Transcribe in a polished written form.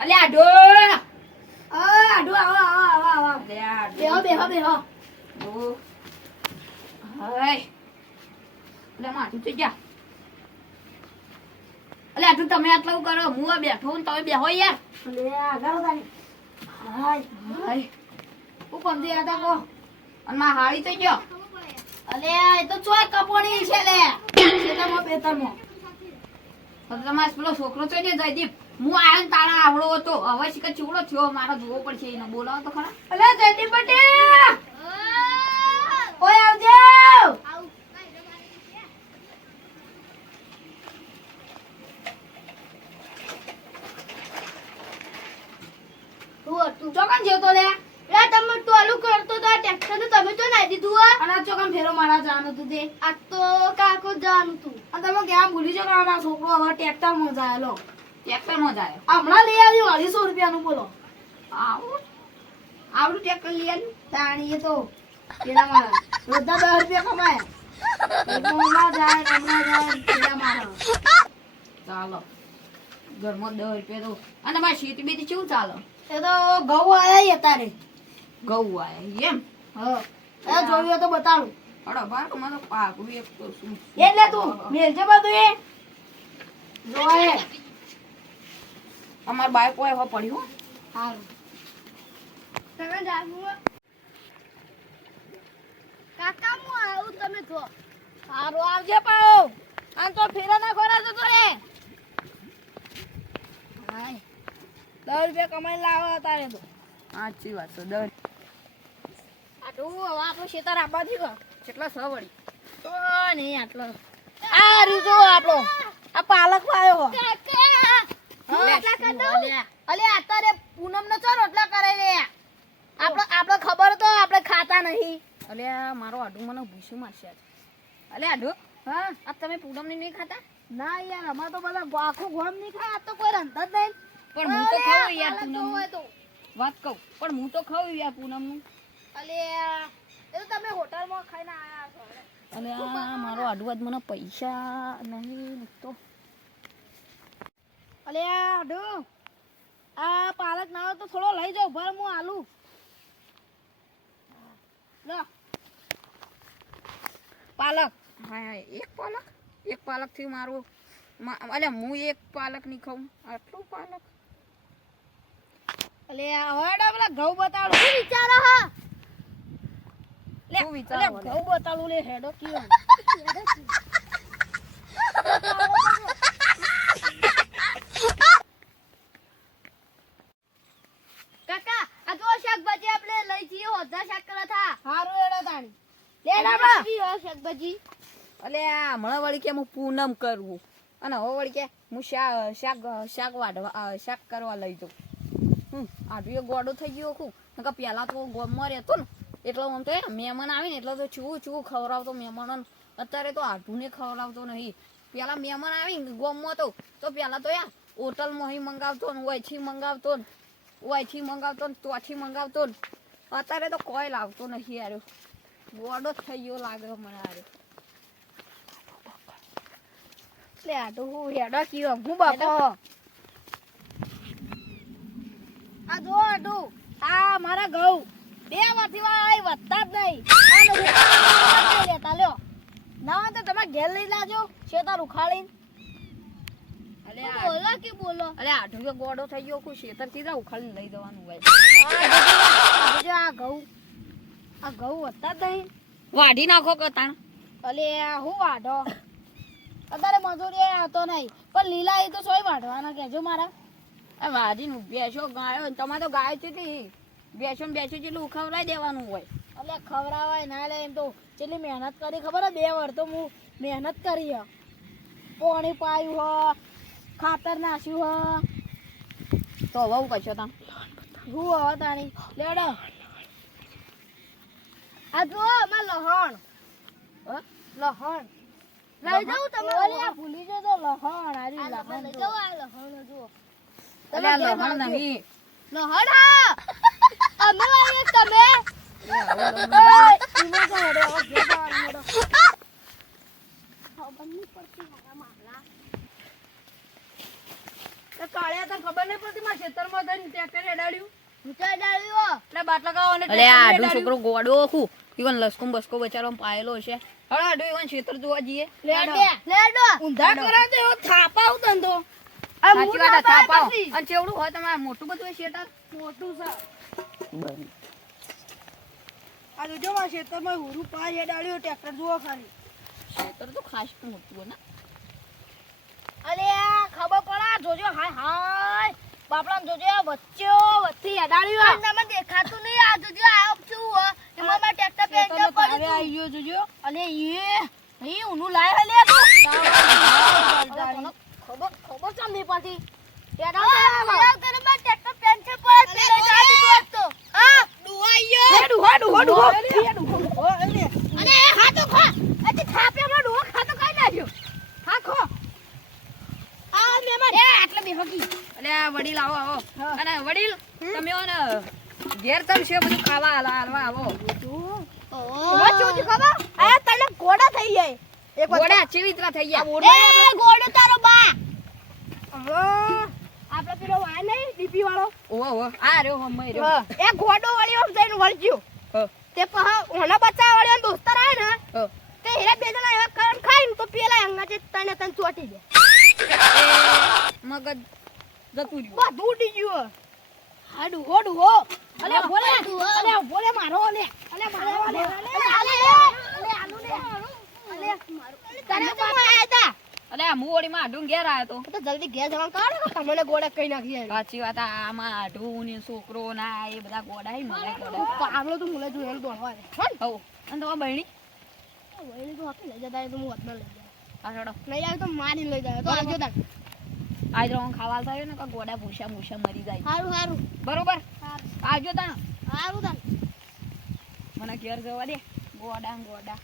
અલે આડો આડો આવો બેહો બેહો હાય લે માથું થઈ જા અલે આટલું તમે આટલું કરો હું આ બેઠો ને તમે બેહો યાર અલે આગળ તારી હાય હાય હું કોણ દે આતા કો અને માં હાળી થઈ ગયો અલે એ તો ચોય કપોણી છે લે ખેતરમાં બેતરમાં તમારે પેલો છોકરો છે ને જયદીપ હું આયો ને તારા આવડો હતો હવે શીખર ચીવડો થયો મારો જોવો પડશે એને બોલાવો તો ખરા અલે જયદીપ પટેલ ઓય આવજો તું ચોકન જેતો લે લે તમે ટોલું કરતો તો આ ટ્રેક્ટર તો તમે તો નાઈ દીધું આ અને ચોકન ફેરો મારા જાનું તું તે આ તો કાકો જાનું તું અને તમે ક્યાં ભૂલી જો કે મારા છોકરો હવે ટ્રેક્ટરમાં જાયેલો ટ્રેક્ટરમાં જાય હમણાં લઈ આવ્યું 250 રૂપિયાનું બોલો આવડું ટ્રેક્ટર લઈ આવ્યું તાણી એ તો પેલા મારા રોજના 10 રૂપિયા કમાય હમણાં જાય પેલા મારા ચાલો ઘરમાં 10 રૂપિયા તો અને મારી શીત બીજી કેવું ચાલો એ તો ઘઉં આયા તારે ઘઉં આયા એમ હા એ જોયું તો બતાડું અડો બાર મને પાકું એક તો શું એટલે તું મેલજે બધું એ જોય અમાર બાઈક હોય હવે પડ્યું હારું તમે જાનું કાકા હું આવું તમે જો હારું આવજે પાઉ આમ તો ફેરા ના ખોરા જતો રે હાય 10 રૂપિયા કમાઈ લાવો તારે તો સાચી વાત છે દર આટલું હવે આપણું ખેતર આપવાથી કો કેટલા છ વળી તો નહીં આટલો આ રીજો આપણો આ પાલક પાયો હો અલે અત્યારે પૂનમ નો ચો રોટલા કરે લે આપણે ખબર તો આપણે ખાતા નહીં અલે મારો આડું મને ભૂસી મારશે અલે આડું હા આ તમે પૂનમ ની નહીં ખાતા ના યાર અમાર તો બધા આખું ગોમ નહીં ખાય આ તો કોઈ રંધા જ નહીં પણ હું તો ખાઉં યાર પાલક પૂનમ હોય તો વાત કહું પણ હું તો ખાઉં યાર પૂનમ નું અલે એ તો તમે હોટલમાં ખાઈને આયા છો અલે આ મારો આડું આજ મને પૈસા નહીં તો અલે આડો આ પાલક ના હોય તો થોડો લઈ જાઓ ભર હું આલુ લો પાલક હા એક પાલક થી મારું અલે હું એક પાલક નહીં ખાઉં આટલું પાલક અલે હવે પેલા ઘઉં બતાડો શું વિચારો હા લે શું વિચારો અલે ઘઉં બતાડું લે હેડો કયો કાકા આ જો શાકભાજી આપણે લઈ જઈએ હોદા શાક કરવા થા હારું હેડો તાણી લે લાબા શાકભાજી અલે આ હમણાં વળી કે હું પૂનમ કરવું અને હવે વળી કે હું શાક કરવા લઈ જાઉં આટલું એક ગોડો થઈ ગયો ખું નકર પહેલાં તો ગોમમાં રહેતો ને એટલે આમ તો મહેમાન આવે ને એટલે તો ચૂવું ખવડાવતો મહેમાનોને અત્યારે તો આટુને ખવડાવતો નહીં પહેલાં મહેમાન આવીને ગોમમાં તો પહેલાં તો યાર હોટલમાં અહીં મંગાવતો ને ઓયથી મંગાવતો ને તોથી મંગાવતો ને અત્યારે તો કોઈ લાવતો નથી યાર ગોડો જ થઈ ગયો લાગે મને યાર લે આટો હું હેડો કયો હું બાપા આ જો આટુ આ મારા ઘઉં 2 વાથી વાય વધતા જ નહીં લેતા લ્યો ના તો તમે ઘેર લઈ લાજો શેતાર ઉખાડીને બોલો કે બોલો અરે આઠું ગોડો થઈ ગયો કોઈ શેતર સીધા ઉખાડીને લઈ જવાનું હોય આ ઘઉં વધતા જ નહીં વાઢી નાખો કતાણ અલે હું વાઢો અત્યારે મજૂરી આવતો નહીં પણ લીલા એ તો સોય વાઢવાના કેજો મારા આ વાઢીને બેસો ગાયો તમારે તો ગાયો છે બેસો જેટલું ખવડાવી દેવાનું હોય એટલે ખવડાવાય ના લે એમ તો કેટલી મહેનત કરી ખબર 2 વર્ષ તો હું મહેનત કરી હ પાણી પાયું હ ખાતર નાખ્યું હ તો હવે હું કશો તા હું હવે તાણી લેડો આ જો માં લહણ લહણ લઈ જાઉં તમે ઓલે આ ભૂલી જજો લહણ આરી લહણ લઈ જાઉં આ લહણ જો અલે આ લહણ નહીં લહણ હા અમે આવીએ તમે ઈમો તો હેડો હવે ખબર નહીં પડતી મારા મામલા. તો કાળિયા તને ખબર નહીં પડતી મારા ખેતરમાં જઈને ટ્રેક્ટર હેડાડ્યું ઊંચાઈ ડાળ્યો. એટલે બાટલા ગાવાને અલે આ આડું છોકરો ગોડો આખું ઈવન લસકો બસકો બચારો પાયેલો છે. હવે આડું ઈવન ખેતર જોવા જઈએ. લેડો. ઊંધા કરા તો એવો થાપાવ ધંધો. સાચી વાત આ થાપ આવો. અને ચેવડું હોય તમારે મોટું બધું હોય શેટર મોટું છે. આ તો જો મારા ખેતરમાં હુરું પા હેડાડ્યો ટ્રેક્ટર જુઓ ખાલી. ખેતર તો ખાસ મોટું હોય ને. અલે આ ખબર પડા જોજો હાય હાય બાપડા જોજો વચ્ચે હેડાડ્યું તમને દેખાતું નહીં આ જોજો આ શું હો એમાં માર ટ્રેક્ટર પેન ખેતરનો પડી તારે તું. આવી ગયો જોજો. અલે એ ઊનું લાય હલે તું. ખબર ચમ નહીં પડતી. આ કરે માર ટ્રેક્ટર પેન છે પડે પેલે જાડી દોસ્ત તો. હા અરે હા તો ખા. અચ્છા થાપ્યામાં ડોહો ખાતો કાઈ નાખ્યો. હા ખો. આ મેમન એ આટલે બેહકી. એટલે આ વડીલ આવો આવો અને વડીલ તમે હો ને ઘેર તમે છે બધું ખાવા હાલવા આવો ઓહો ચોજી ખબર? આ તને ગોડા થઈ જાય. એક ગોડા ચેવિત્રા થઈ ગયા એ ગોડો તારો બા. આપણે પેલો વાય નહીં ડીપી વાળો. ઓહો ઓહો આ રહ્યો હમ રહ્યો એ ગોડો વળી આમ જઈને વળગ્યો. હ તે પહા ઓના બચ્ચા વાળો દોસ્તાર આય ને હ તે હીરા બે જણા એવા કરન ખાઈને તો પેલા અંગાજે તને ચોટી દે. મગજ જતું રહ્યું બધું ઉડી ગયું. હાડું હોડું હો. અલે બોલે મારો અલે મારો અલે આલુ લે. અલે મારો તને તો આયા તા. અલે આ મુવડીમાં આઢું ઘેર આવ્યો તો તો જલ્દી ઘેર જવાનું કાઢો કે તમને ગોડા કઈ નાખી સાચી વાત આ આમાં આઢું ને છોકરો ના એ બધા ગોડા હી મને ગોડા પાવલો તો મુલે જોયેલ દોડવા દે. હો અને તમારા બહેણી વળી તો હાથે લઈ જતા તો હું હાથમાં લઈ જાય. આ છોડો લઈ આવે તો મારી લઈ જાય તો આવજો તાર. આજ રોંગ ખાવા થાય ને કે ગોડા ભૂસા મરી જાય હારું બરોબર આવજો તાણ હારું તાર. મને ઘેર જવા દે ગોડા